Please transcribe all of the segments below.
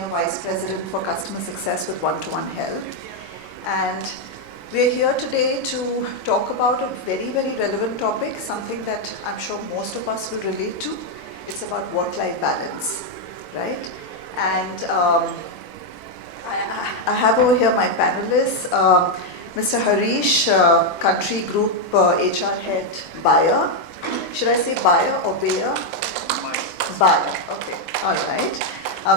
Senior Vice President for Customer Success with 1to1help. And we're here today to talk about a very, very relevant topic, something that I'm sure most of us will relate to. It's about work-life balance, right? And I have over here my panelists, Mr. Harish, Country Group HR Head Buyer. Should I say buyer or buyer? Buyer, okay, all right.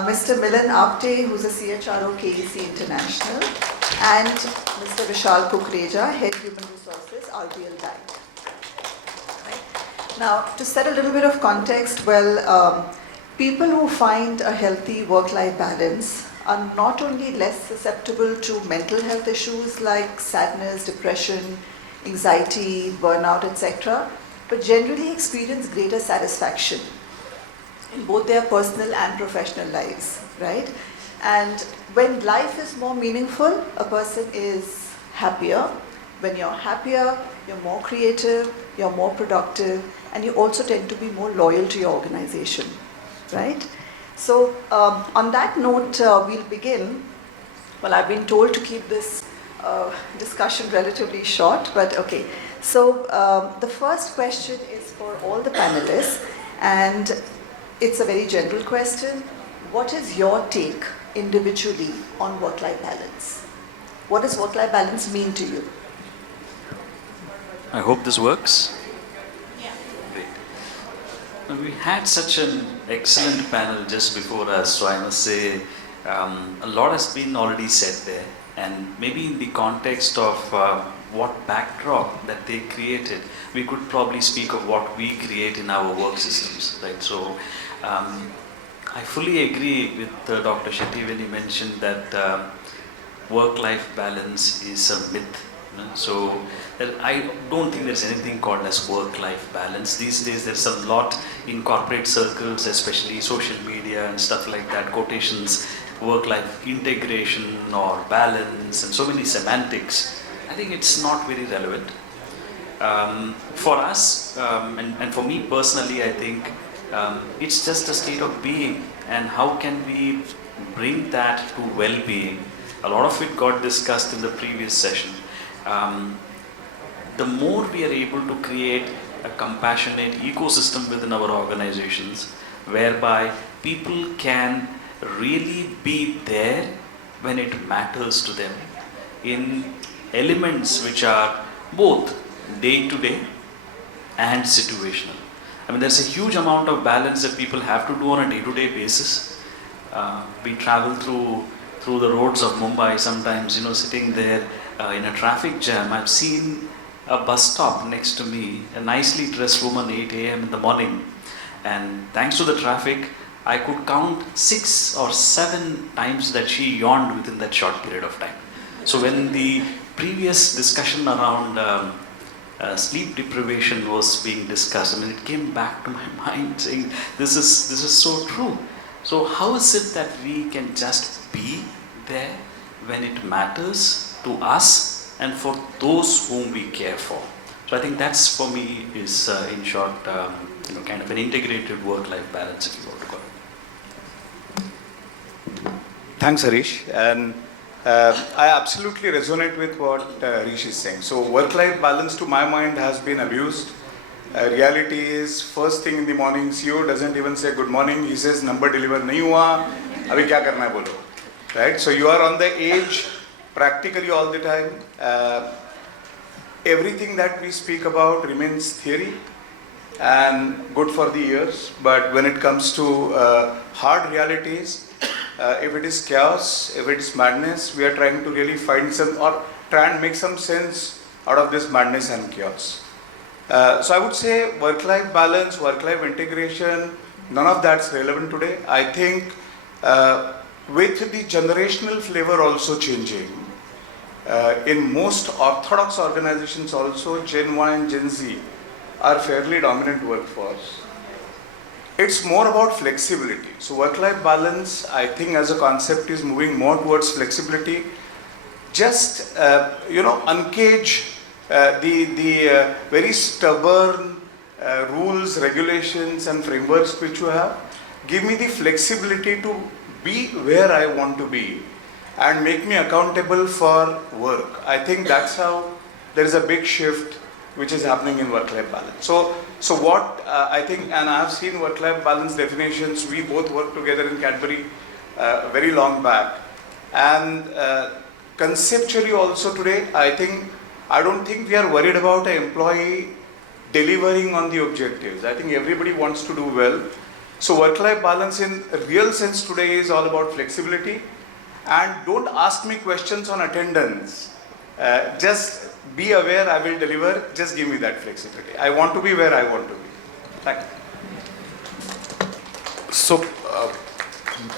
Mr. Milind Apte, who's a CHRO, KEC International, and Mr. Vishal Kukreja, Head Human Resources, RBL Bank. Right. Now, to set a little bit of context, well, people who find a healthy work-life balance are not only less susceptible to mental health issues like sadness, depression, anxiety, burnout, etc., but generally experience greater satisfaction in both their personal and professional lives, right? And when life is more meaningful, a person is happier. When you're happier, you're more creative, you're more productive, and you also tend to be more loyal to your organization, right? So on that note, we'll begin. Well, I've been told to keep this discussion relatively short, but okay. So the first question is for all the panelists, and it's a very general question. What is your take individually on work-life balance? What does work-life balance mean to you? I hope this works. Yeah. Great. We had such an excellent panel just before us, so I must say a lot has been already said there, and maybe in the context of what backdrop that they created, we could probably speak of what we create in our work systems, right? So I fully agree with Dr. Shetty when he mentioned that work-life balance is a myth. So I don't think there's anything called as work-life balance. These days there's a lot in corporate circles, especially social media and stuff like that, quotations, work-life integration or balance, and so many semantics. I think it's not very relevant. For us, and for me personally, I think it's just a state of being, and how can we bring that to well-being? A lot of it got discussed in the previous session. The more we are able to create a compassionate ecosystem within our organizations, whereby people can really be there when it matters to them in elements which are both day-to-day and situational. I mean, there's a huge amount of balance that people have to do on a day-to-day basis. We travel through the roads of Mumbai sometimes, sitting there in a traffic jam. I've seen a bus stop next to me, a nicely dressed woman, 8 a.m. in the morning. And thanks to the traffic, I could count 6 or 7 times that she yawned within that short period of time. So when the previous discussion around sleep deprivation was being discussed, I mean, it came back to my mind saying, this is so true. So how is it that we can just be there when it matters to us and for those whom we care for? So I think that's, for me, is in short, kind of an integrated work-life balance, if you want to call it. Thanks, Harish. And I absolutely resonate with what Harish is saying. So work-life balance, to my mind, has been abused. Reality is, first thing in the morning, CEO doesn't even say good morning. He says, number deliver nahi hua, abhi kya karna hai bolo. Right? So you are on the edge practically all the time. Everything that we speak about remains theory and good for the ears. But when it comes to hard realities, if it is chaos, if it is madness, we are trying to really find some, or try and make some sense out of this madness and chaos. So I would say work-life balance, work-life integration, none of that's relevant today. I think with the generational flavor also changing, in most orthodox organizations also, Gen Y and Gen Z are fairly dominant workforce. It's more about flexibility. So work-life balance, I think as a concept, is moving more towards flexibility. Just, uncage the very stubborn rules, regulations and frameworks which you have. Give me the flexibility to be where I want to be and make me accountable for work. I think that's how there is a big shift which is happening in work-life balance. So what I think, and I have seen work-life balance definitions, we both worked together in Cadbury very long back. And conceptually also today, I don't think we are worried about an employee delivering on the objectives. I think everybody wants to do well. So work-life balance in a real sense today is all about flexibility. And don't ask me questions on attendance. Just be aware I will deliver. Just give me that flexibility. I want to be where I want to be. Thank you. So,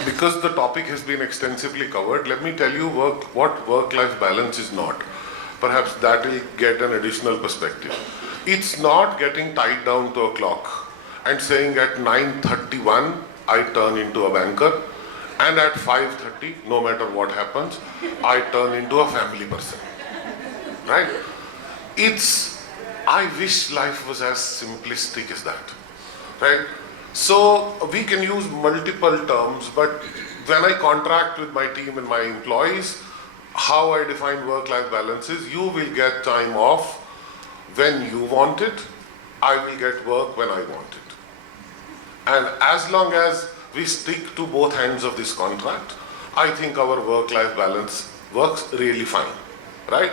because the topic has been extensively covered, let me tell you what work-life balance is not. Perhaps that will get an additional perspective. It's not getting tied down to a clock and saying at 9:31 I turn into a banker, and at 5:30, no matter what happens, I turn into a family person. Right? I wish life was as simplistic as that. Right? So we can use multiple terms, but when I contract with my team and my employees, how I define work-life balance is you will get time off when you want it, I will get work when I want it. And as long as we stick to both ends of this contract, I think our work-life balance works really fine, right?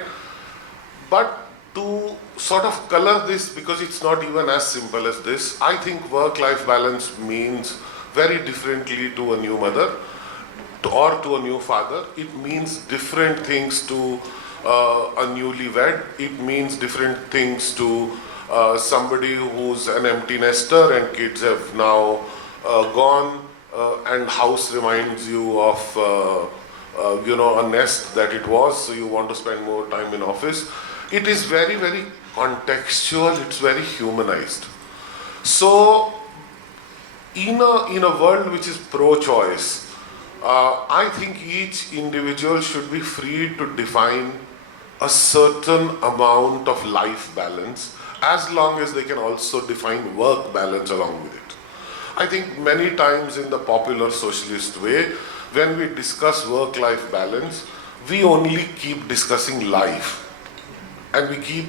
But to sort of color this, because it's not even as simple as this, I think work-life balance means very differently to a new mother or to a new father. It means different things to a newlywed. It means different things to somebody who's an empty nester and kids have now gone and house reminds you of a nest that it was, so you want to spend more time in office. It is very, very contextual, it's very humanized. So in a world which is pro-choice, I think each individual should be free to define a certain amount of life balance, as long as they can also define work balance along with it. I think many times in the popular socialist way, when we discuss work-life balance, we only keep discussing life and we keep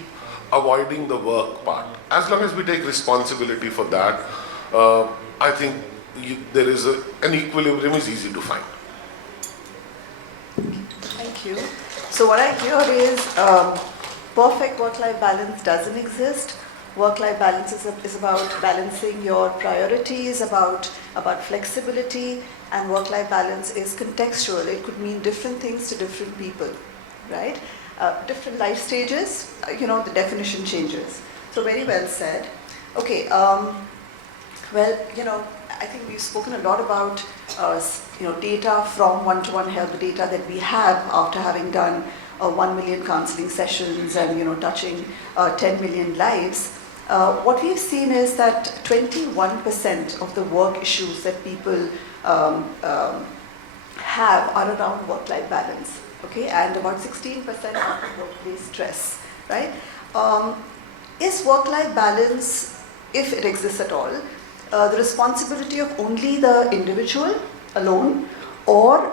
avoiding the work part. As long as we take responsibility for that, I think there is an equilibrium is easy to find. Thank you. So what I hear is perfect work-life balance doesn't exist. Work-life balance is about balancing your priorities, about flexibility, and work-life balance is contextual. It could mean different things to different people, right? Different life stages, the definition changes. So very well said. Okay, well, I think we've spoken a lot about data from 1to1help, the data that we have after having done 1 million counseling sessions and touching 10 million lives. What we've seen is that 21% of the work issues that people have are around work-life balance, okay, and about 16% are workplace stress, right? Is work-life balance, if it exists at all, the responsibility of only the individual alone, or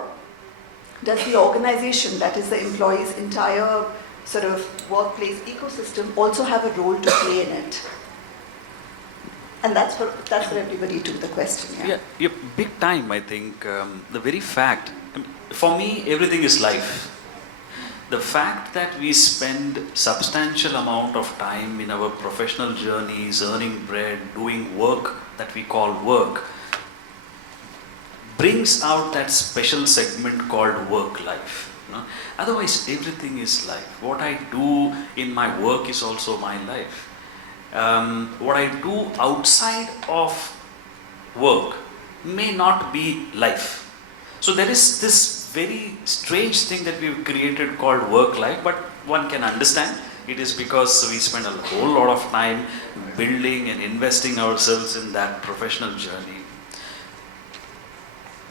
does the organization, that is the employee's entire sort of workplace ecosystem, also have a role to play in it? And that's for everybody too, the question. Yeah, big time, I think. The very fact, for me, everything is life. The fact that we spend substantial amount of time in our professional journeys, earning bread, doing work that we call work, brings out that special segment called work life. Otherwise, everything is life. What I do in my work is also my life. What I do outside of work may not be life. So there is this very strange thing that we've created called work life, but one can understand it is because we spend a whole lot of time building and investing ourselves in that professional journey.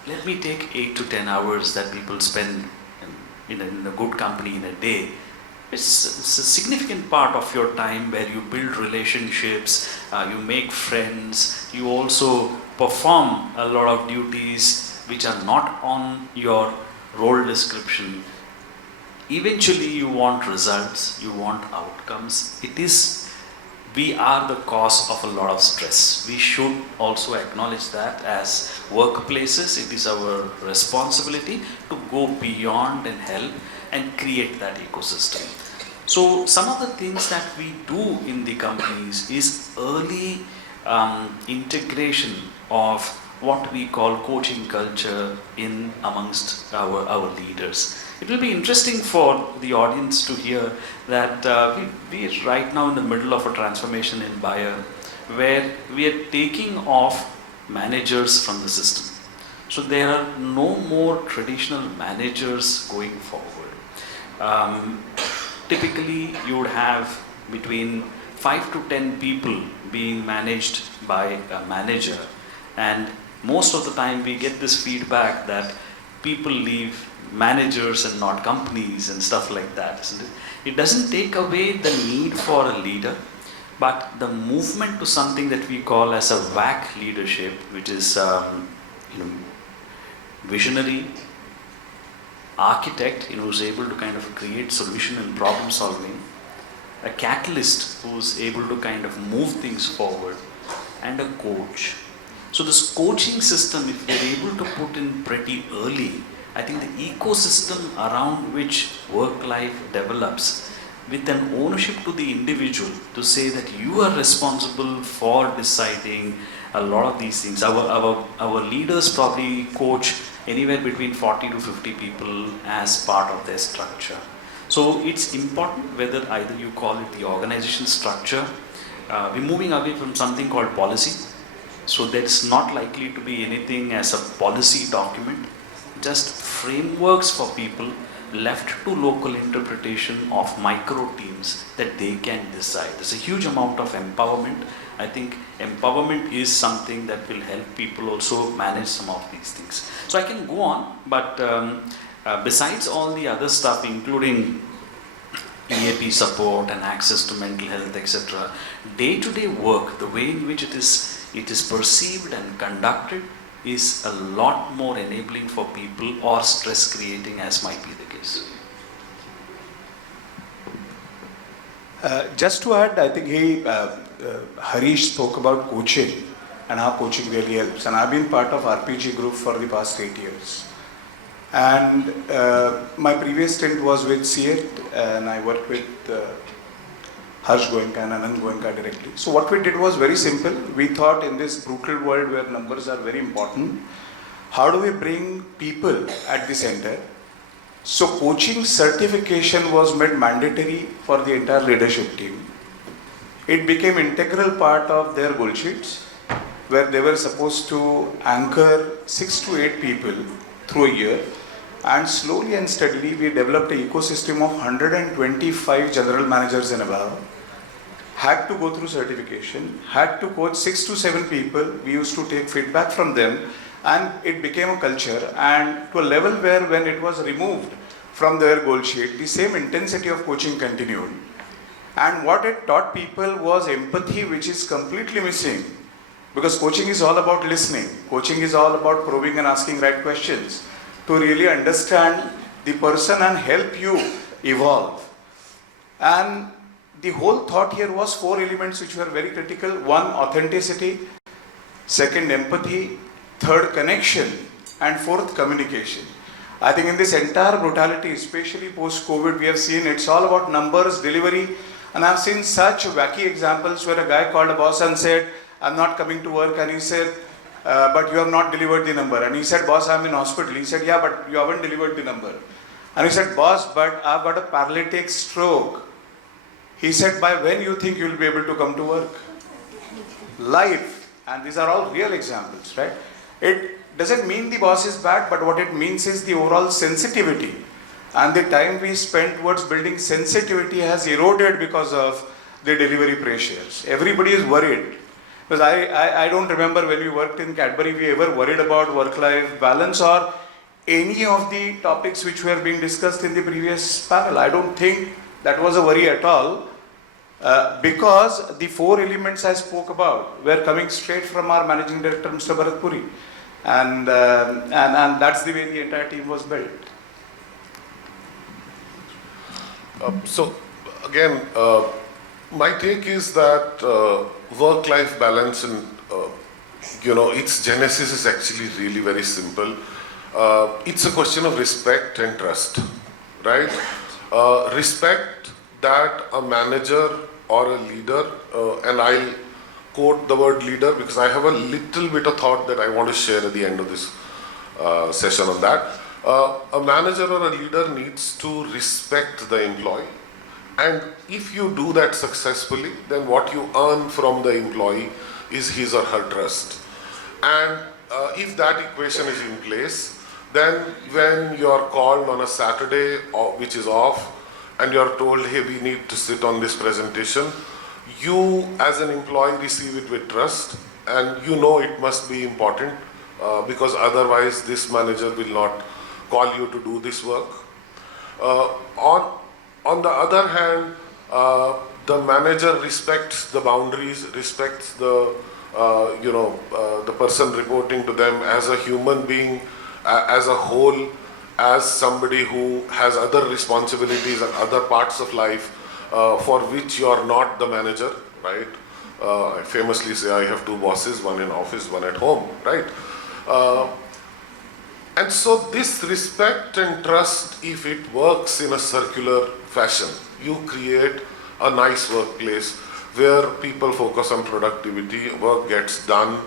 Let me take 8 to 10 hours that people spend in a good company in a day. It's a significant part of your time where you build relationships, you make friends, you also perform a lot of duties, which are not on your role description, eventually you want results, you want outcomes. We are the cause of a lot of stress. We should also acknowledge that as workplaces, it is our responsibility to go beyond and help and create that ecosystem. So some of the things that we do in the companies is early integration of what we call coaching culture in amongst our leaders. It will be interesting for the audience to hear that we are right now in the middle of a transformation in Bayer where we are taking off managers from the system. So there are no more traditional managers going forward. Typically you would have between 5 to 10 people being managed by a manager, and most of the time we get this feedback that people leave managers and not companies and stuff like that, isn't it? It doesn't take away the need for a leader, but the movement to something that we call as a WAC leadership, which is visionary, architect, who's able to kind of create solution and problem solving, a catalyst who's able to kind of move things forward, and a coach. So this coaching system, if we're able to put in pretty early, I think the ecosystem around which work life develops with an ownership to the individual to say that you are responsible for deciding a lot of these things. Our leaders probably coach anywhere between 40 to 50 people as part of their structure. So it's important whether either you call it the organization structure. We're moving away from something called policy. So there's not likely to be anything as a policy document, just frameworks for people left to local interpretation of micro teams that they can decide. There's a huge amount of empowerment. I think empowerment is something that will help people also manage some of these things. So I can go on, but besides all the other stuff, including EAP support and access to mental health, etc., day-to-day work, the way in which it is perceived and conducted is a lot more enabling for people or stress creating as might be the case. Just to add, I think Harish spoke about coaching and how coaching really helps. And I've been part of RPG group for the past 8 years. And my previous stint was with CII, and I worked with Harsh Goenka and Anand Goenka directly. So what we did was very simple. We thought in this brutal world where numbers are very important, how do we bring people at the center? So coaching certification was made mandatory for the entire leadership team. It became integral part of their goal sheets, where they were supposed to anchor 6 to 8 people through a year. And slowly and steadily, we developed an ecosystem of 125 general managers and above. Had to go through certification, had to coach 6 to 7 people. We used to take feedback from them, and it became a culture. And to a level where when it was removed from their goal sheet, the same intensity of coaching continued. And what it taught people was empathy, which is completely missing. Because coaching is all about listening. Coaching is all about probing and asking right questions to really understand the person and help you evolve. And the whole thought here was 4 elements which were very critical. 1, authenticity. 2, empathy. 3, connection. And 4th, communication. I think in this entire brutality, especially post-COVID, we have seen it's all about numbers, delivery. And I've seen such wacky examples where a guy called a boss and said, I'm not coming to work. And he said, but you have not delivered the number. And he said, boss, I'm in hospital. He said, yeah, but you haven't delivered the number. And he said, boss, but I've got a paralytic stroke. He said, by when you think you'll be able to come to work? Life. And these are all real examples, right? It doesn't mean the boss is bad, but what it means is the overall sensitivity. And the time we spent towards building sensitivity has eroded because of the delivery pressures. Everybody is worried. Because I don't remember when we worked in Cadbury, we ever worried about work-life balance or any of the topics which were being discussed in the previous panel. I don't think that was a worry at all. Because the 4 elements I spoke about were coming straight from our Managing Director, Mr. Bharat Puri. and that's the way the entire team was built. So again, my take is that work-life balance and its genesis is actually really very simple. It's a question of respect and trust, right? Respect that a manager or a leader, and I'll quote the word leader because I have a little bit of thought that I want to share at the end of this session on that. A manager or a leader needs to respect the employee, and if you do that successfully, then what you earn from the employee is his or her trust. And if that equation is in place, then when you are called on a Saturday, which is off, and you are told, hey, we need to sit on this presentation, you as an employee receive it with trust, and you know it must be important because otherwise this manager will not call you to do this work. On the other hand, the manager respects the boundaries, respects the the person reporting to them as a human being, as a whole, as somebody who has other responsibilities and other parts of life for which you are not the manager, right? I famously say I have two bosses, one in office, one at home, right? And so this respect and trust, if it works in a circular fashion, you create a nice workplace where people focus on productivity, work gets done,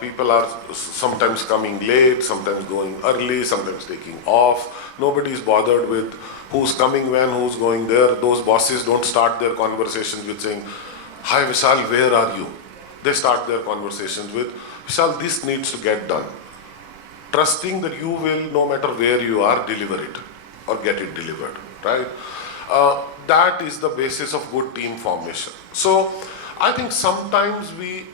people are sometimes coming late, sometimes going early, sometimes taking off. Nobody is bothered with who's coming when, who's going there. Those bosses don't start their conversations with saying, hi Vishal, where are you? They start their conversations with, Vishal, this needs to get done. Trusting that you will, no matter where you are, deliver it or get it delivered, right? That is the basis of good team formation. So I think sometimes we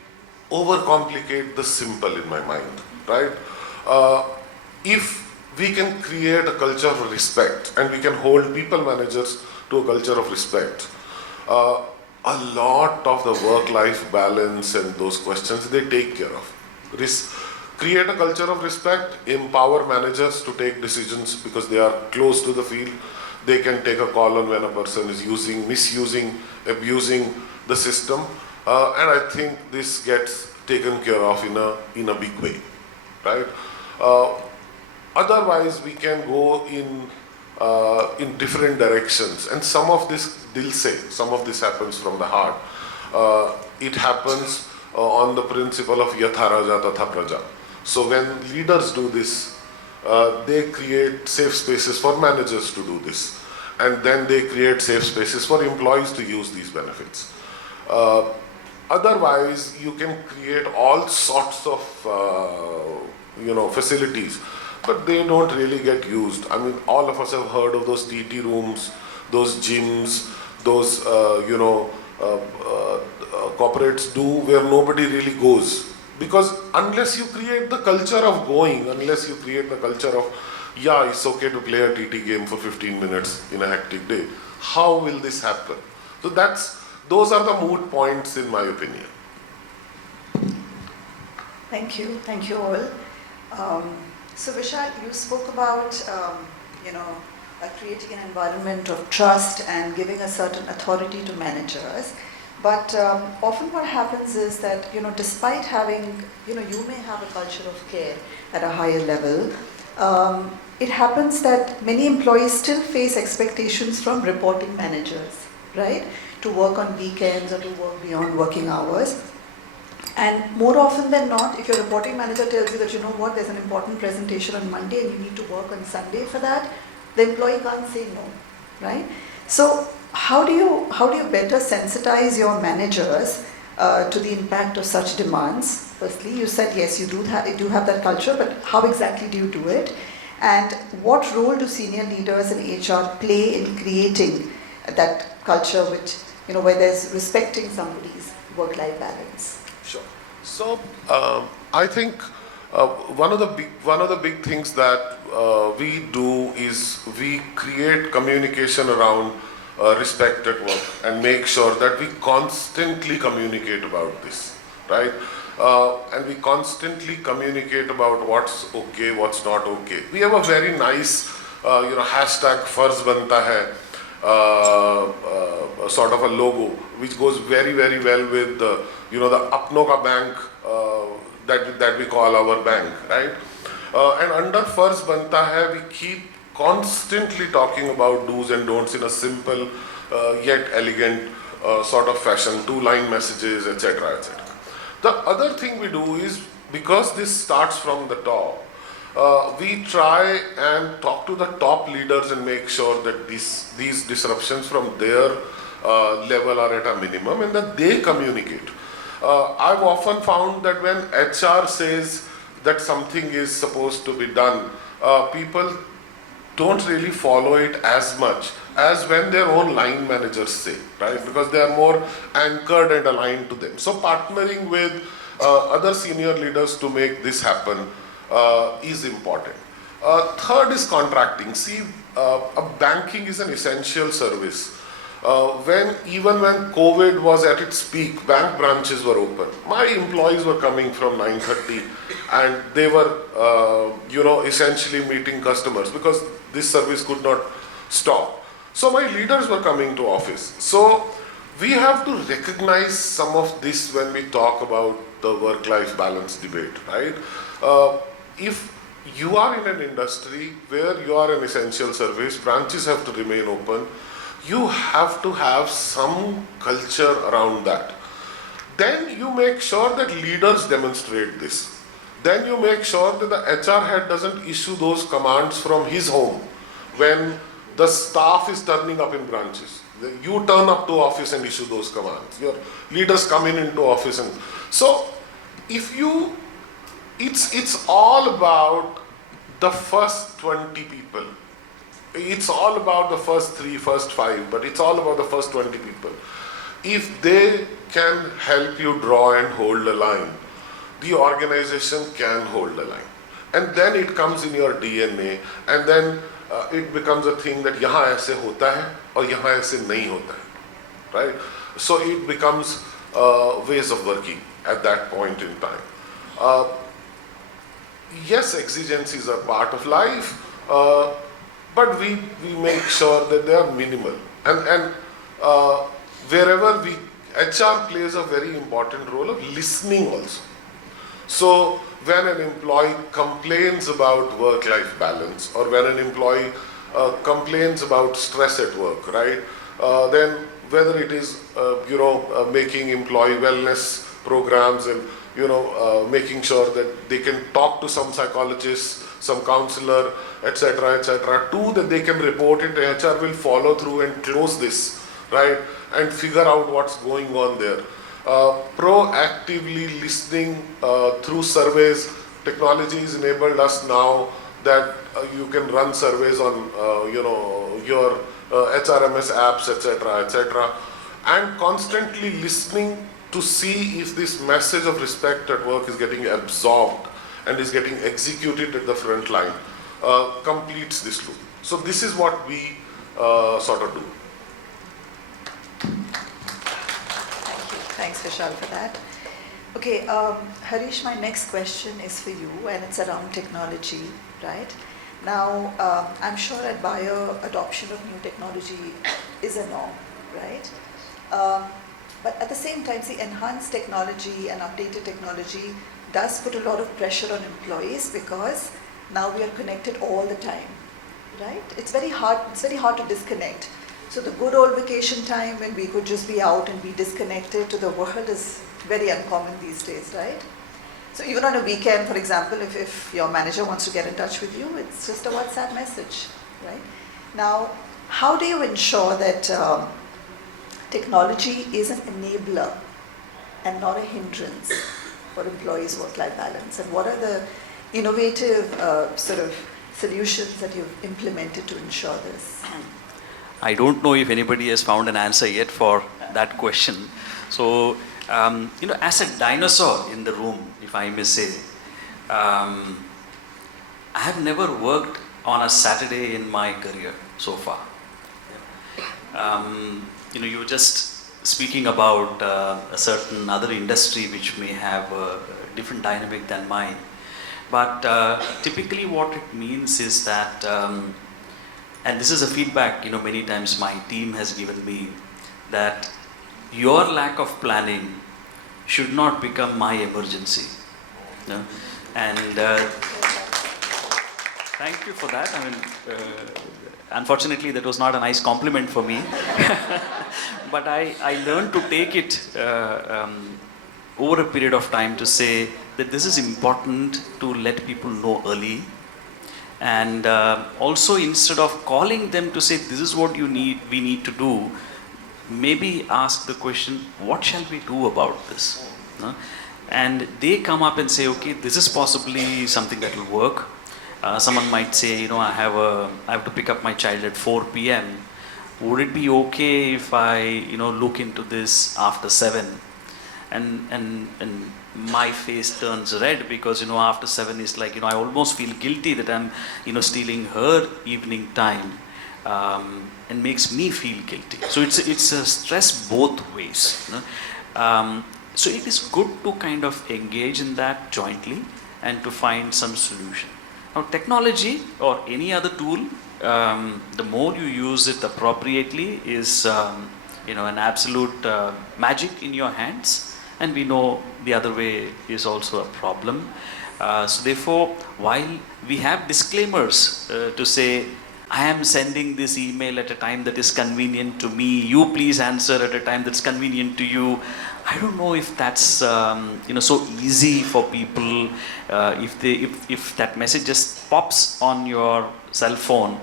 overcomplicate the simple in my mind, right? If we can create a culture of respect and we can hold people managers to a culture of respect, a lot of the work-life balance and those questions, they take care of. Create a culture of respect, empower managers to take decisions because they are close to the field. They can take a call on when a person is misusing, abusing the system. And I think this gets taken care of in a big way, right? Otherwise, we can go in different directions. And some of this, they'll say, some of this happens from the heart. It happens on the principle of yatha raja tatha praja. So when leaders do this, they create safe spaces for managers to do this. And then they create safe spaces for employees to use these benefits. Otherwise, you can create all sorts of facilities, but they don't really get used. I mean, all of us have heard of those TT rooms, those gyms, those corporates do where nobody really goes. Because unless you create the culture of going, unless you create the culture of, yeah, it's okay to play a TT game for 15 minutes in a hectic day, how will this happen? So those are the moot points in my opinion. Thank you all. So Vishal, you spoke about creating an environment of trust and giving a certain authority to managers. But often what happens is that, despite having, you may have a culture of care at a higher level, it happens that many employees still face expectations from reporting managers, right? To work on weekends or to work beyond working hours. And more often than not, if your reporting manager tells you that, there's an important presentation on Monday and you need to work on Sunday for that, the employee can't say no, right? So how do you better sensitize your managers to the impact of such demands? Firstly, you said yes, you do have that culture, but how exactly do you do it? And what role do senior leaders in HR play in creating that culture which, where there's respecting somebody's work-life balance? Sure. So I think one of the big things that we do is we create communication around respect at work and make sure that we constantly communicate about this, right? and we constantly communicate about what's okay, what's not okay. We have a very nice, hashtag Farz Banta Hai, sort of a logo, which goes very, very well with the Apno Ka Bank that we call our bank, right? And under Farz Banta Hai, we keep constantly talking about do's and don'ts in a simple yet elegant sort of fashion, 2-line messages, etc., etc. The other thing we do is, because this starts from the top, we try and talk to the top leaders and make sure that these disruptions from their level are at a minimum and that they communicate. I've often found that when HR says that something is supposed to be done, people don't really follow it as much as when their own line managers say, right? Because they are more anchored and aligned to them. So partnering with other senior leaders to make this happen is important. Third is contracting. See, banking is an essential service. Even when COVID was at its peak, bank branches were open. My employees were coming from 9:30 and they were, essentially meeting customers because this service could not stop. So my leaders were coming to office. So we have to recognize some of this when we talk about the work-life balance debate, right? If you are in an industry where you are an essential service, branches have to remain open, you have to have some culture around that. Then you make sure that leaders demonstrate this. Then you make sure that the HR head doesn't issue those commands from his home when the staff is turning up in branches. You turn up to office and issue those commands. Your leaders come into office and so it's all about the first 20 people. It's all about the first 3, first 5, but it's all about the first 20 people. If they can help you draw and hold a line, the organization can hold a line. And then it comes in your DNA, and then it becomes a thing that यहाँ ऐसे होता है और यहाँ ऐसे नहीं होता है, right? So it becomes ways of working at that point in time. Yes, exigencies are part of life, but we make sure that they are minimal. And wherever HR plays a very important role of listening also. So when an employee complains about work-life balance, or when an employee complains about stress at work, right? Then whether it is making employee wellness programs and making sure that they can talk to some psychologist, some counselor, etc., etc., that they can report it, HR will follow through and close this, right? And figure out what's going on there. Proactively listening through surveys. Technology has enabled us now that you can run surveys on your HRMS apps, etc., etc., and constantly listening to see if this message of respect at work is getting absorbed and is getting executed at the front line, completes this loop. So this is what we sort of do. Thanks, Vishal, for that. Okay, Harish, my next question is for you, and it's around technology, right? Now, I'm sure at Bayer, adoption of new technology is a norm, right? But at the same time, see, enhanced technology and updated technology does put a lot of pressure on employees because now we are connected all the time, right? It's very hard to disconnect. So the good old vacation time when we could just be out and be disconnected to the world is very uncommon these days, right? So even on a weekend, for example, if your manager wants to get in touch with you, it's just a WhatsApp message, right? Now, how do you ensure that technology is an enabler and not a hindrance for employees' work-life balance? And what are the innovative sort of solutions that you've implemented to ensure this? I don't know if anybody has found an answer yet for that question. So, as a dinosaur in the room, if I may say, I have never worked on a Saturday in my career so far. You just speaking about a certain other industry which may have a different dynamic than mine. But typically what it means is that, and this is a feedback, many times my team has given me, that your lack of planning should not become my emergency. And thank you for that. I mean, unfortunately, that was not a nice compliment for me. But I learned to take it over a period of time to say that this is important to let people know early. And also, instead of calling them to say, this is what we need to do, maybe ask the question, what shall we do about this? And they come up and say, okay, this is possibly something that will work. Someone might say, I have to pick up my child at 4 p.m. Would it be okay if I, look into this after 7? And my face turns red because, after 7 is like, I almost feel guilty that I'm, stealing her evening time, and makes me feel guilty. So it's a stress both ways. So it is good to kind of engage in that jointly and to find some solution. Now, technology or any other tool, the more you use it appropriately is, an absolute magic in your hands. And we know the other way is also a problem. So therefore, while we have disclaimers to say, I am sending this email at a time that is convenient to me, you please answer at a time that's convenient to you. I don't know if that's so easy for people. If that message just pops on your cell phone,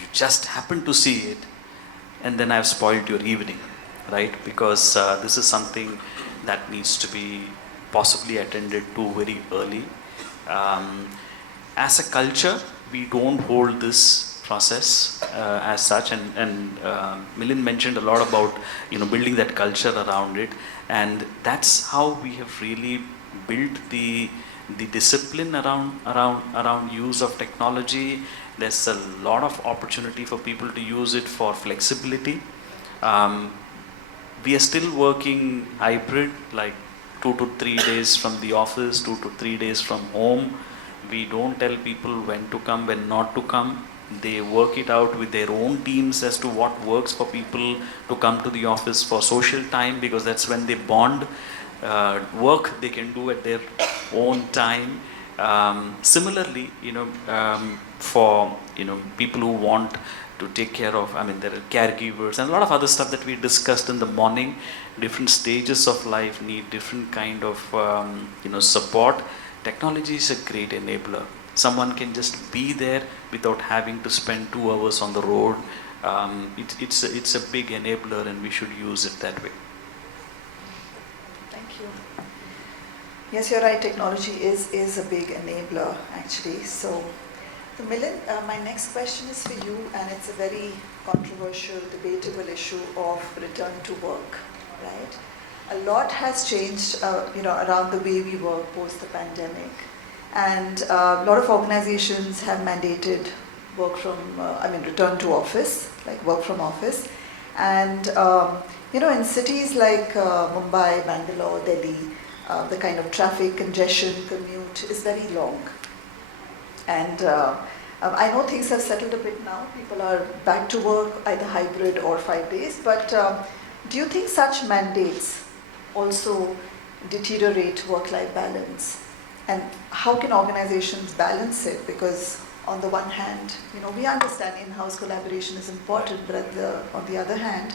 you just happen to see it, and then I've spoiled your evening, right? Because this is something that needs to be possibly attended to very early. As a culture, we don't hold this process as such, and Milind mentioned a lot about building that culture around it, and that's how we have really built the discipline around use of technology. There's a lot of opportunity for people to use it for flexibility. We are still working hybrid, like 2 to 3 days from the office, 2 to 3 days from home. We don't tell people when to come, when not to come. They work it out with their own teams as to what works for people to come to the office for social time, because that's when they bond. Work they can do at their own time. Similarly, for people who want to take care of, there are caregivers and a lot of other stuff that we discussed in the morning. Different stages of life need different kind of support. Technology is a great enabler. Someone can just be there without having to spend 2 hours on the road. It's a big enabler, and we should use it that way. Thank you. Yes, you're right. Technology is a big enabler, actually. So Milind, my next question is for you, and it's a very controversial, debatable issue of return to work, right? A lot has changed, around the way we work post the pandemic, and a lot of organizations have mandated work from, return to office, like work from office, and in cities like Mumbai, Bangalore, Delhi, the kind of traffic congestion, commute is very long. And I know things have settled a bit now. People are back to work, either hybrid or 5 days. But do you think such mandates also deteriorate work-life balance? And how can organizations balance it? Because on the one hand, we understand in-house collaboration is important, but on the other hand,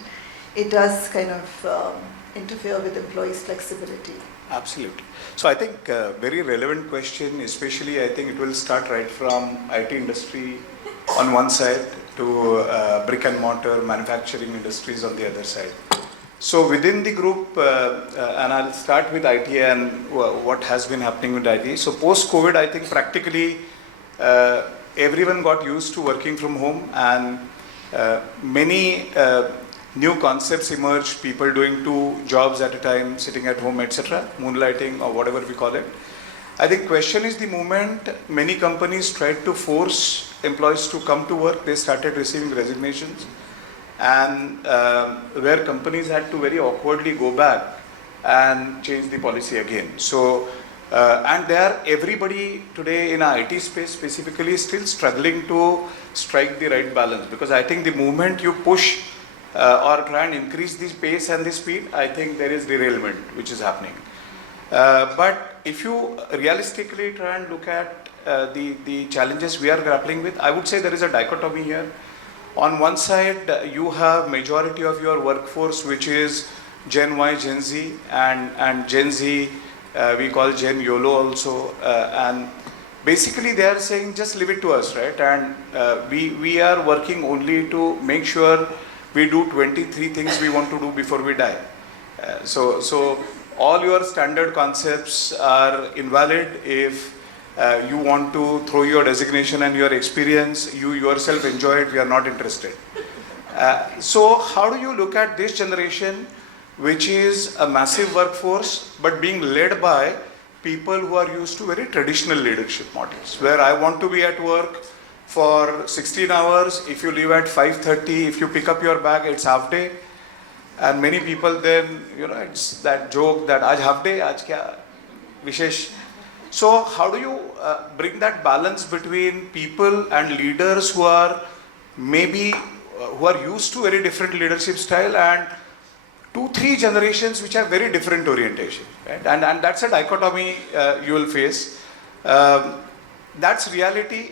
it does kind of interfere with employees' flexibility. Absolutely. So I think a very relevant question, especially I think it will start right from IT industry on one side to brick and mortar manufacturing industries on the other side. So within the group, and I'll start with IT and what has been happening with IT. So post-COVID, I think practically everyone got used to working from home, and many new concepts emerged, people doing 2 jobs at a time, sitting at home, etc., moonlighting or whatever we call it. I think question is the moment many companies tried to force employees to come to work, they started receiving resignations. and where companies had to very awkwardly go back and change the policy again. So, and there everybody today in our IT space specifically is still struggling to strike the right balance, because I think the moment you push or try and increase the pace and the speed, I think there is derailment which is happening. But if you realistically try and look at the challenges we are grappling with, I would say there is a dichotomy here. On one side, you have majority of your workforce which is Gen Y, Gen Z, and Gen Z we call Gen YOLO also, and basically they are saying just leave it to us, right? And we are working only to make sure we do 23 things we want to do before we die. So all your standard concepts are invalid if you want to throw your designation and your experience, you yourself enjoy it, we are not interested. So how do you look at this generation, which is a massive workforce, but being led by people who are used to very traditional leadership models, where I want to be at work for 16 hours, if you leave at 5:30, if you pick up your bag, it's half day. And many people then, it's that joke that aaj half day, aaj kya vishesh. So how do you bring that balance between people and leaders who are maybe, who are used to very different leadership style, and 2-3 generations which have very different orientation, right? And that's a dichotomy you will face. That's reality.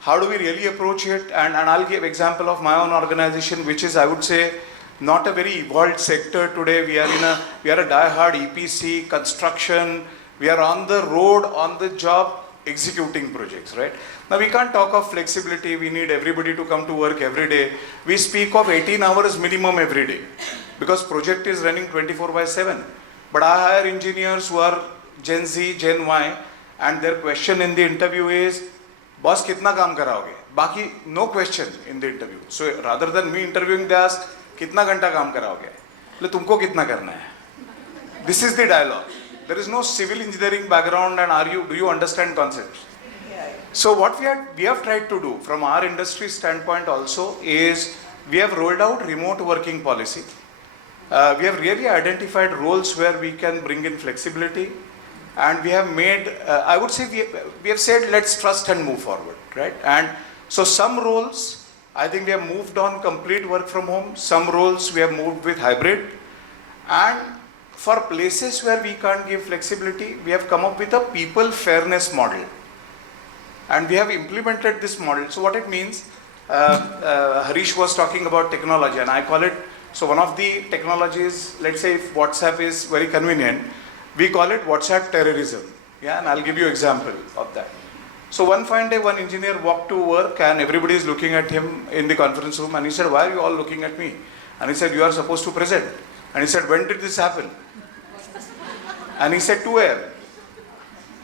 How do we really approach it? And I'll give example of my own organization, which is, I would say, not a very evolved sector today. We are a die-hard EPC, construction. We are on the road, on the job, executing projects, right? Now we can't talk of flexibility. We need everybody to come to work every day. We speak of 18 hours minimum every day, because project is running 24/7. But I hire engineers who are Gen Z, Gen Y, and their question in the interview is, boss, kitna kaam karaoge? Baki, no question in the interview. So rather than me interviewing, they ask, kitna ghanta kaam karaoge? Le tumko kitna karna hai? This is the dialogue. There is no civil engineering background, and do you understand concepts? So what we have tried to do from our industry standpoint also is, we have rolled out remote working policy. We have really identified roles where we can bring in flexibility, and we have made, I would say we have said let's trust and move forward, right? And so some roles, I think we have moved on complete work from home. Some roles we have moved with hybrid, and for places where we can't give flexibility, we have come up with a people fairness model, and we have implemented this model. So what it means, Harish was talking about technology, and I call it, so one of the technologies, let's say if WhatsApp is very convenient, we call it WhatsApp terrorism. Yeah, and I'll give you example of that. So one fine day, one engineer walked to work, and everybody is looking at him in the conference room, and he said, why are you all looking at me? And he said, you are supposed to present. And he said, when did this happen? And he said, 2 AM.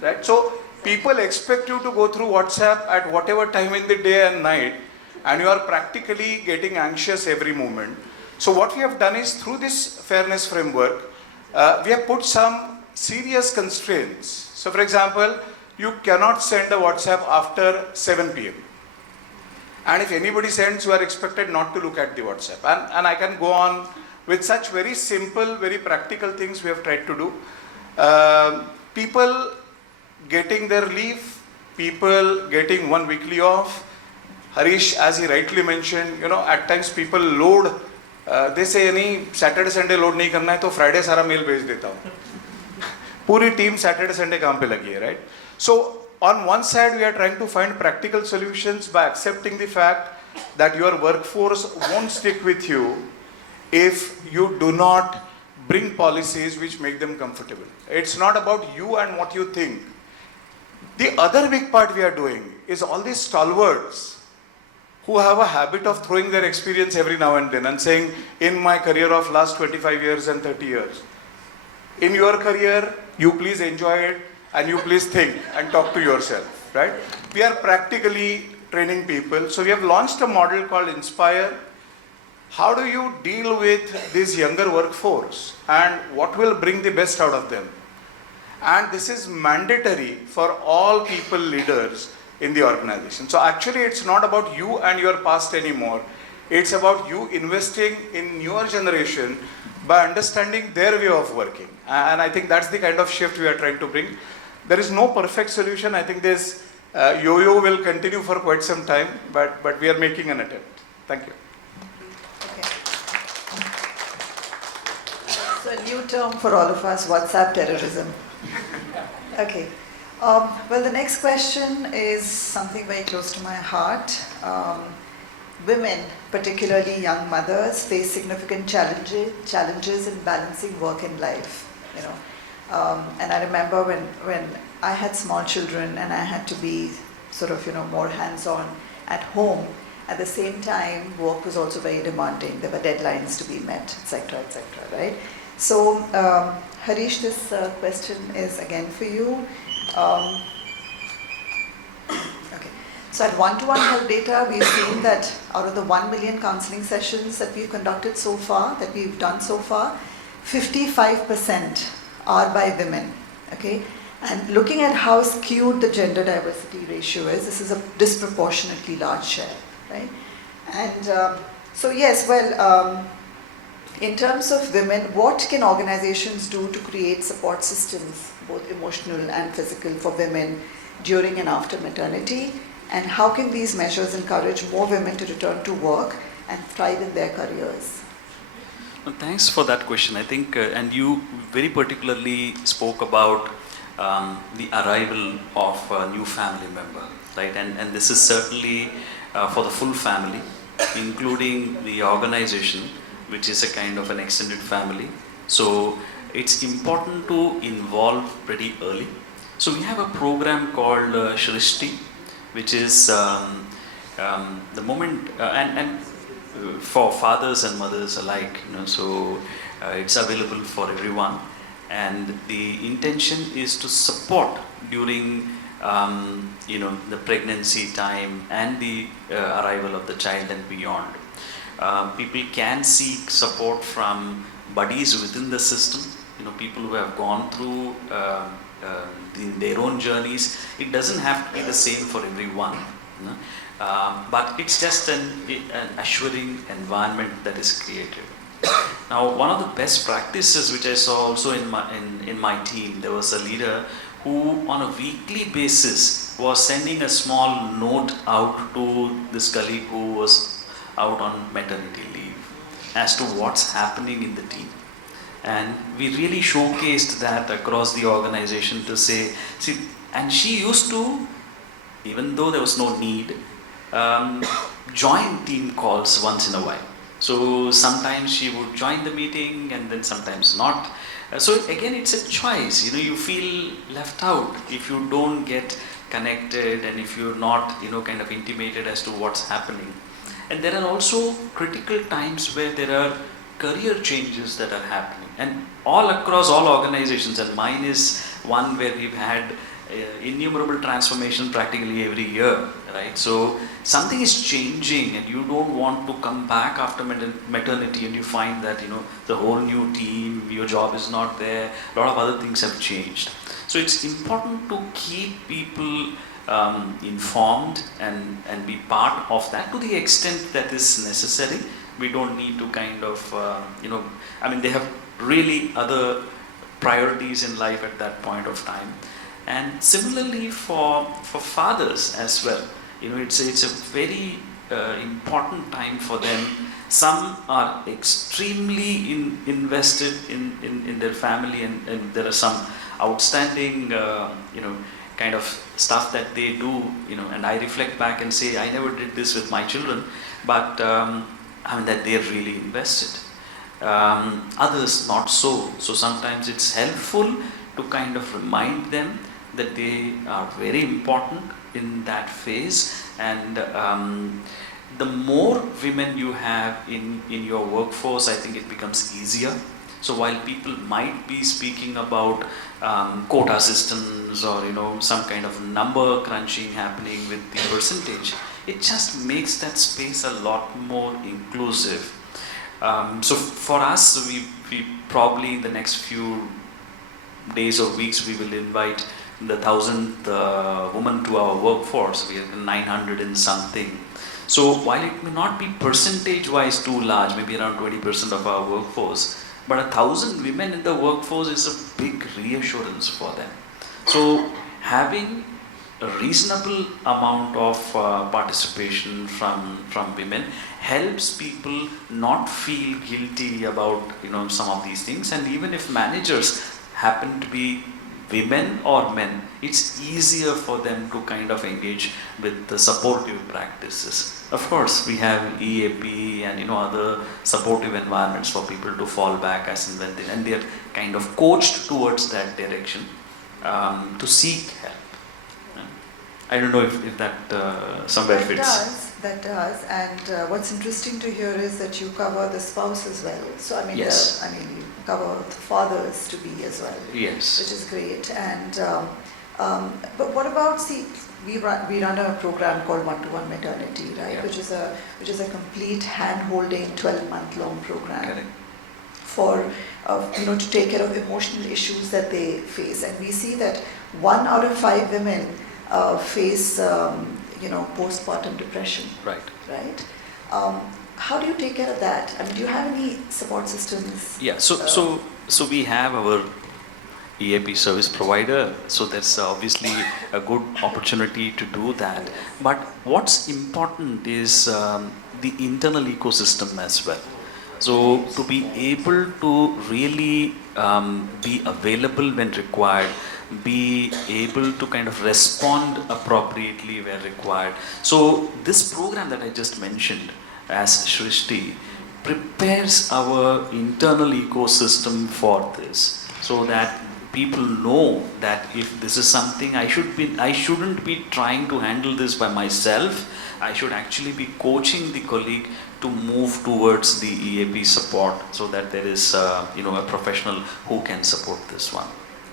Right? So people expect you to go through WhatsApp at whatever time in the day and night, and you are practically getting anxious every moment. So what we have done is, through this fairness framework, we have put some serious constraints. So for example, you cannot send a WhatsApp after 7 PM. And if anybody sends, you are expected not to look at the WhatsApp. And I can go on with such very simple, very practical things we have tried to do. People getting their leave, people getting 1 weekly off. Harish, as he rightly mentioned, at times people load, they say, nahi, Saturday, Sunday load nahi karna hai, to Friday sara mail bhej deta hu. Puri team Saturday, Sunday kaam pe lagi hai, right? So on one side, we are trying to find practical solutions by accepting the fact that your workforce won't stick with you if you do not bring policies which make them comfortable. It's not about you and what you think. The other big part we are doing is all these stalwarts who have a habit of throwing their experience every now and then and saying, in my career of last 25 years and 30 years, in your career, you please enjoy it and you please think and talk to yourself, right? We are practically training people. So we have launched a model called Inspire. How do you deal with this younger workforce and what will bring the best out of them? And this is mandatory for all people leaders in the organization. So actually it's not about you and your past anymore. It's about you investing in your generation by understanding their way of working. And I think that's the kind of shift we are trying to bring. There is no perfect solution. I think this yo-yo will continue for quite some time, but we are making an attempt. Thank you. Okay. So a new term for all of us, WhatsApp terrorism. Okay. Well, the next question is something very close to my heart. Women, particularly young mothers, face significant challenges in balancing work and life. You know, and I remember when I had small children and I had to be sort of more hands-on at home. At the same time, work was also very demanding. There were deadlines to be met, etc., etc. Right? So, Harish, this question is again for you. Okay. So at 1to1help data, we've seen that out of the 1 million counseling sessions that we've conducted so far, that we've done so far, 55% are by women. Okay. And looking at how skewed the gender diversity ratio is, this is a disproportionately large share, right? And so yes, well, in terms of women, what can organizations do to create support systems, both emotional and physical, for women during and after maternity? And how can these measures encourage more women to return to work and thrive in their careers? Well, thanks for that question. I think, and you very particularly spoke about the arrival of a new family member, right? And this is certainly for the full family, including the organization, which is a kind of an extended family. So it's important to involve pretty early. So we have a program called Shrishti, which is the moment, and for fathers and mothers alike, so it's available for everyone. And the intention is to support during the pregnancy time and the arrival of the child and beyond. People can seek support from buddies within the system, people who have gone through their own journeys. It doesn't have to be the same for everyone, but it's just an assuring environment that is created. Now, one of the best practices which I saw also in my team, there was a leader who on a weekly basis was sending a small note out to this colleague who was out on maternity leave as to what's happening in the team. And we really showcased that across the organization to say, see, and she used to, even though there was no need, join team calls once in a while. So sometimes she would join the meeting and then sometimes not. So again, it's a choice. You feel left out if you don't get connected and if you're not, kind of intimated as to what's happening. And there are also critical times where there are career changes that are happening, and all across all organizations. And mine is one where we've had innumerable transformation practically every year, right? So something is changing and you don't want to come back after maternity and you find that the whole new team, your job is not there, a lot of other things have changed. So it's important to keep people informed and be part of that to the extent that is necessary. We don't need to kind of they have really other priorities in life at that point of time. And similarly for fathers as well, it's a very important time for them. Some are extremely invested in their family, and there are some outstanding kind of stuff that they do, and I reflect back and say, I never did this with my children, but that they're really invested. Others not so. So sometimes it's helpful to kind of remind them that they are very important in that phase, and the more women you have in your workforce, I think it becomes easier. So while people might be speaking about quota systems or some kind of number crunching happening with the percentage, it just makes that space a lot more inclusive. So for us, we probably in the next few days or weeks we will invite the 1,000th woman to our workforce. We have 900 and something. So while it may not be percentage-wise too large, maybe around 20% of our workforce, but 1,000 women in the workforce is a big reassurance for them. So having a reasonable amount of participation from women helps people not feel guilty about some of these things, and even if managers happen to be women or men, it's easier for them to kind of engage with the supportive practices. Of course, we have EAP and other supportive environments for people to fall back as and they are kind of coached towards that direction to seek help. I don't know if that somewhere fits. That does. And what's interesting to hear is that you cover the spouse as well. So I mean, Yes. you cover the fathers to be as well. Yes. Which is great. And but what about we run a program called 1-to-1 Maternity, right? Yeah. Which is a complete hand-holding 12-month-long program. Correct. For to take care of emotional issues that they face, and we see that 1 out of 5 women face postpartum depression. Right. Right. How do you take care of that? I mean, do you have any support systems? Yeah. So we have our EAP service provider. So that's obviously a good opportunity to do that. But what's important is the internal ecosystem as well. So to be able to really be available when required, be able to kind of respond appropriately where required. So this program that I just mentioned as Shrishti prepares our internal ecosystem for this, so that people know that if this is something I shouldn't be trying to handle this by myself. I should actually be coaching the colleague to move towards the EAP support, so that there is a professional who can support this one.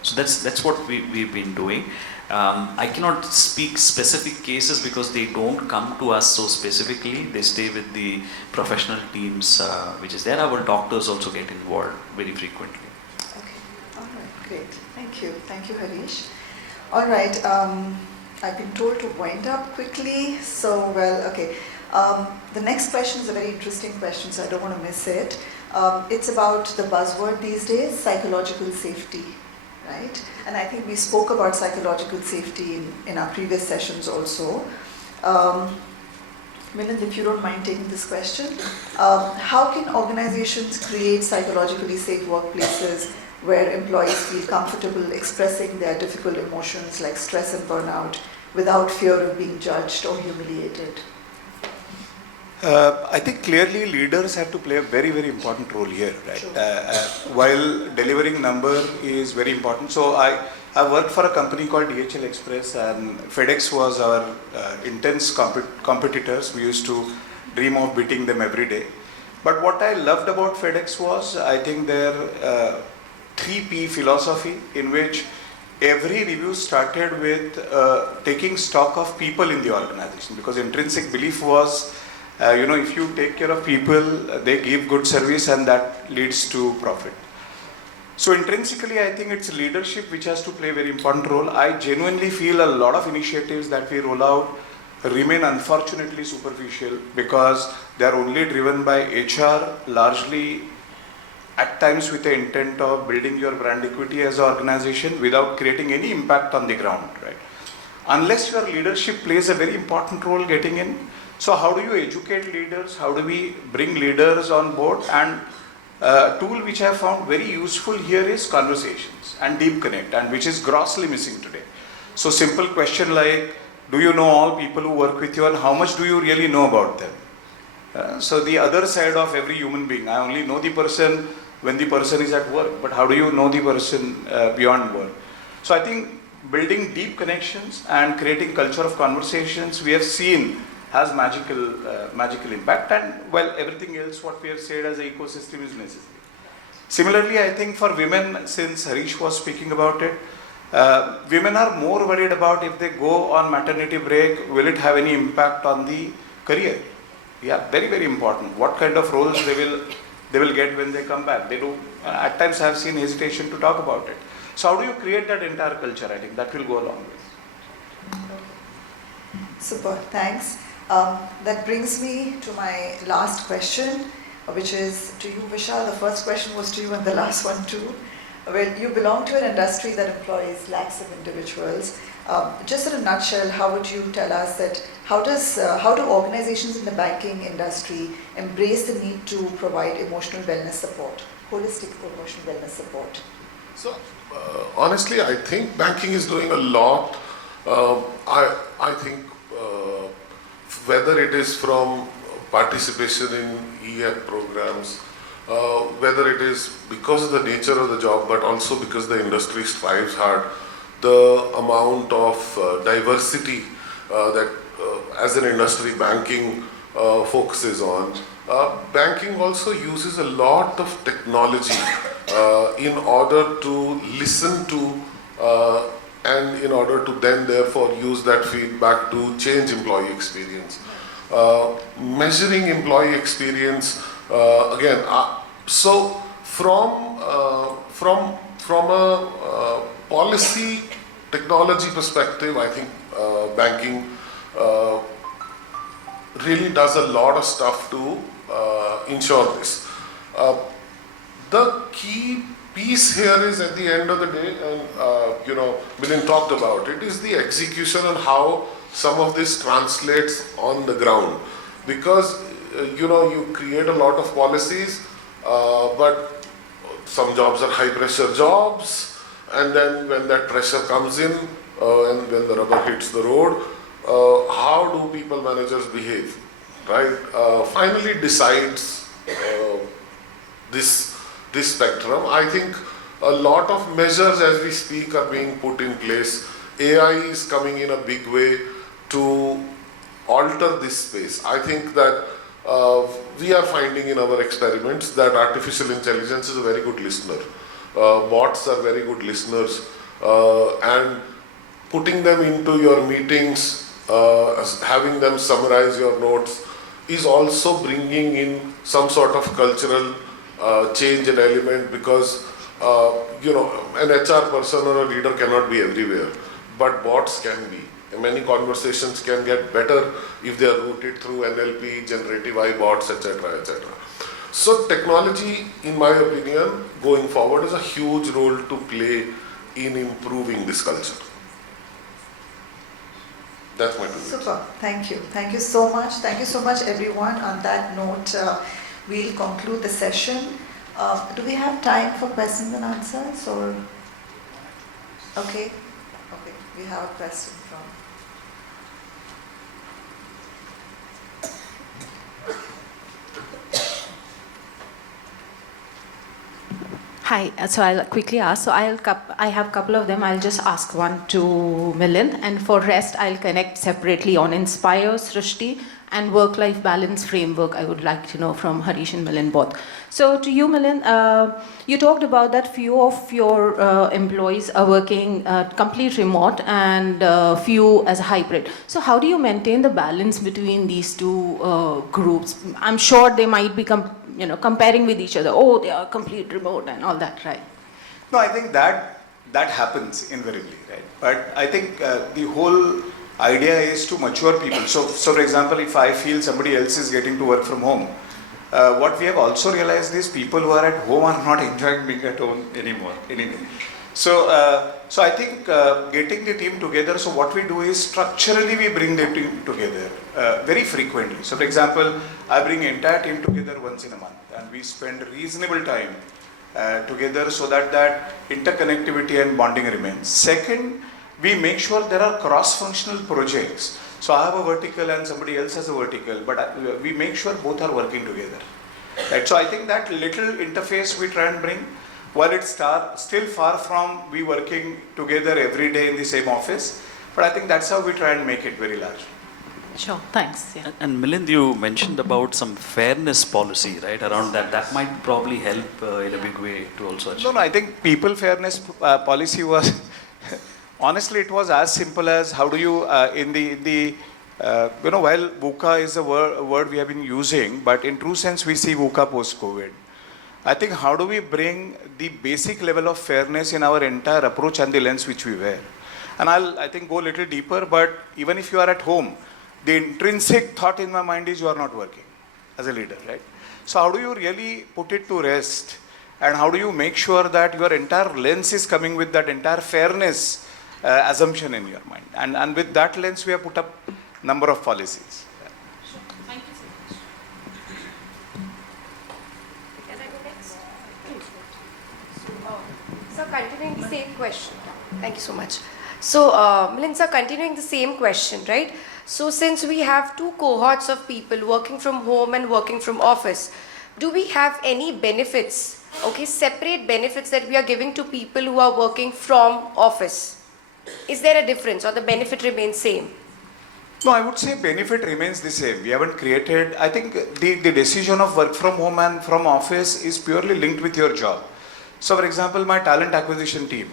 So that's what we've been doing. I cannot speak specific cases because they don't come to us so specifically. They stay with the professional teams which is there. Our doctors also get involved very frequently. Okay. All right. Great. Thank you, Harish. All right. I've been told to wind up quickly. So, okay. The next question is a very interesting question, so I don't want to miss it. It's about the buzzword these days, psychological safety, right? And I think we spoke about psychological safety in our previous sessions also. Milind, if you don't mind taking this question, how can organizations create psychologically safe workplaces where employees feel comfortable expressing their difficult emotions like stress and burnout without fear of being judged or humiliated? I think clearly leaders have to play a very, very important role here, right? While delivering number is very important. So I worked for a company called DHL Express, and FedEx was our intense competitors. We used to dream of beating them every day. But what I loved about FedEx was, I think, their 3P philosophy, in which every review started with taking stock of people in the organization, because intrinsic belief was, if you take care of people, they give good service and that leads to profit. So intrinsically, I think it's leadership which has to play a very important role. I genuinely feel a lot of initiatives that we roll out remain unfortunately superficial because they are only driven by HR, largely at times with the intent of building your brand equity as an organization without creating any impact on the ground, right? Unless your leadership plays a very important role getting in. So how do you educate leaders? How do we bring leaders on board? And a tool which I have found very useful here is conversations and deep connect, and which is grossly missing today. So simple question like, do you know all people who work with you and how much do you really know about them? So the other side of every human being, I only know the person when the person is at work, but how do you know the person beyond work? So I think building deep connections and creating culture of conversations we have seen has magical impact, and well, everything else what we have said as an ecosystem is necessary. Similarly, I think for women, since Harish was speaking about it, women are more worried about if they go on maternity break, will it have any impact on the career? Yeah, very, very important. What kind of roles they will get when they come back. They do, at times I have seen hesitation to talk about it. So how do you create that entire culture? I think that will go a long way. Super, thanks. That brings me to my last question, which is to you, Vishal. The first question was to you and the last one too. Well, you belong to an industry that employs lakhs of individuals. Just in a nutshell, how would you tell us that how do organizations in the banking industry embrace the need to provide emotional wellness support, holistic emotional wellness support? So, honestly, I think banking is doing a lot. I think whether it is from participation in EAP programs, whether it is because of the nature of the job, but also because the industry strives hard, the amount of diversity that as an industry banking focuses on. Banking also uses a lot of technology in order to listen to and in order to then therefore use that feedback to change employee experience. Measuring employee experience so from a policy technology perspective, I think banking really does a lot of stuff to ensure this. The key piece here is at the end of the day, and Milind talked about it, is the execution and how some of this translates on the ground. Because you create a lot of policies, but some jobs are high pressure jobs, and then when that pressure comes in and when the rubber hits the road, how do people managers behave, right? Finally decides this spectrum. I think a lot of measures as we speak are being put in place. AI is coming in a big way to alter this space. I think that we are finding in our experiments that artificial intelligence is a very good listener. Bots are very good listeners, and putting them into your meetings, having them summarize your notes is also bringing in some sort of cultural change and element, because an HR person or a leader cannot be everywhere, but bots can be. Many conversations can get better if they are routed through NLP, generative AI bots, etc., etc. So technology, in my opinion, going forward is a huge role to play in improving this culture. That's my two minutes. Super. Thank you. Thank you so much. Thank you so much, everyone. On that note, we'll conclude the session. Do we have time for questions and answers, or? Okay. Okay. We have a question from. Hi, so I'll quickly ask. So I have a couple of them. I'll just ask one to Milind, and for rest I'll connect separately on Inspire, Srishti, and work-life balance framework. I would like to know from Harish and Milind both. So to you, Milind, you talked about that few of your employees are working complete remote and few as a hybrid. So how do you maintain the balance between these two groups? I'm sure they might become comparing with each other. Oh, they are complete remote and all that, right? No, I think that happens invariably, right? But I think the whole idea is to mature people. So for example, if I feel somebody else is getting to work from home, what we have also realized is people who are at home are not enjoying being at home anymore. Anyway. So I think getting the team together, so what we do is structurally we bring the team together very frequently. So for example, I bring entire team together once in a month, and we spend reasonable time together so that interconnectivity and bonding remains. Second, we make sure there are cross-functional projects. So I have a vertical and somebody else has a vertical, but we make sure both are working together. Right? So I think that little interface we try and bring, while it's still far from we working together every day in the same office, but I think that's how we try and make it very large. Sure, thanks. Yeah. And Milind, you mentioned about some fairness policy, right, around that. That might probably help in a big way to also achieve. No, I think people fairness policy was, honestly, it was as simple as how do you, while VUCA is a word we have been using, but in true sense we see VUCA post-COVID. I think how do we bring the basic level of fairness in our entire approach and the lens which we wear. And I think go a little deeper, but even if you are at home, the intrinsic thought in my mind is you are not working as a leader, right? So how do you really put it to rest, and how do you make sure that your entire lens is coming with that entire fairness assumption in your mind? And with that lens, we have put up number of policies. Thank you so much. Can I go next? So continuing the same question. Thank you so much. So Milind sir, continuing the same question, right? So since we have two cohorts of people working from home and working from office, do we have any benefits, okay, separate benefits that we are giving to people who are working from office? Is there a difference or the benefit remains same? No, I would say benefit remains the same. We haven't created, I think the decision of work from home and from office is purely linked with your job. So for example, my talent acquisition team,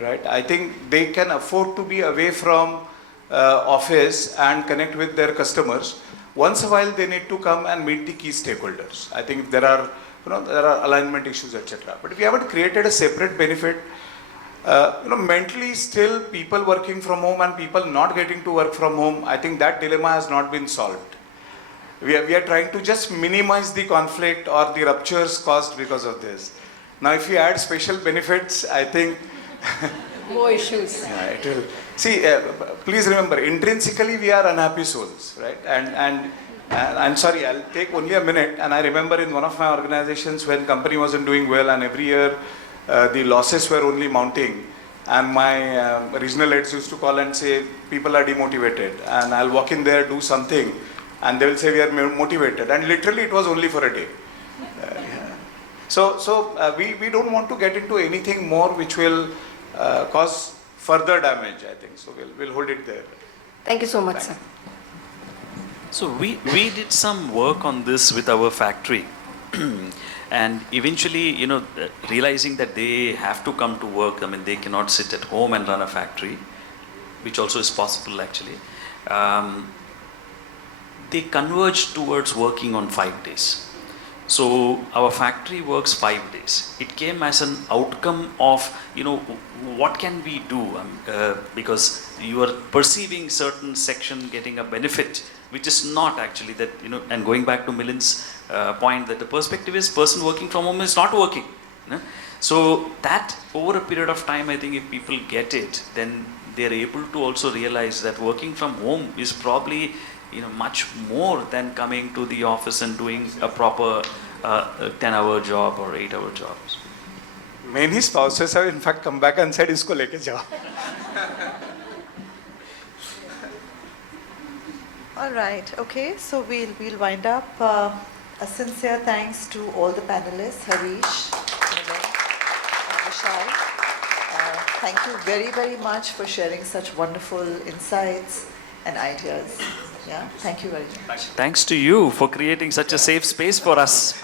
right? I think they can afford to be away from office and connect with their customers. Once a while, they need to come and meet the key stakeholders. I think there are alignment issues, etc. But we haven't created a separate benefit. Mentally still people working from home and people not getting to work from home, I think that dilemma has not been solved. We are trying to just minimize the conflict or the ruptures caused because of this. Now, if we add special benefits, I think More issues. yeah, it will. See, please remember, intrinsically we are unhappy souls, right? And I'm sorry, I'll take only a minute. And I remember in one of my organizations when company wasn't doing well, and every year the losses were only mounting, and my regional heads used to call and say people are demotivated, and I'll walk in there, do something, and they will say we are motivated, and literally it was only for a day. So we don't want to get into anything more which will cause further damage, I think. So we'll hold it there. Thank you so much, Thank sir. So we did some work on this with our factory. And eventually, realizing that they have to come to work, I mean, they cannot sit at home and run a factory, which also is possible actually. They converged towards working on 5 days. So our factory works 5 days. It came as an outcome of, what can we do? Because you are perceiving certain section getting a benefit, which is not actually that, and going back to Milind's point that the perspective is person working from home is not working. So that over a period of time, I think if people get it, then they're able to also realize that working from home is probably much more than coming to the office and doing a proper 10-hour job or 8-hour jobs. Many spouses have in fact come back and said, "Isko leke jao." All right, okay, so we'll wind up. A sincere thanks to all the panelists, Harish, Milind, Vishal. Thank you very, very much for sharing such wonderful insights and ideas. Yeah, thank you very much. Thanks to you for creating such a safe space for us.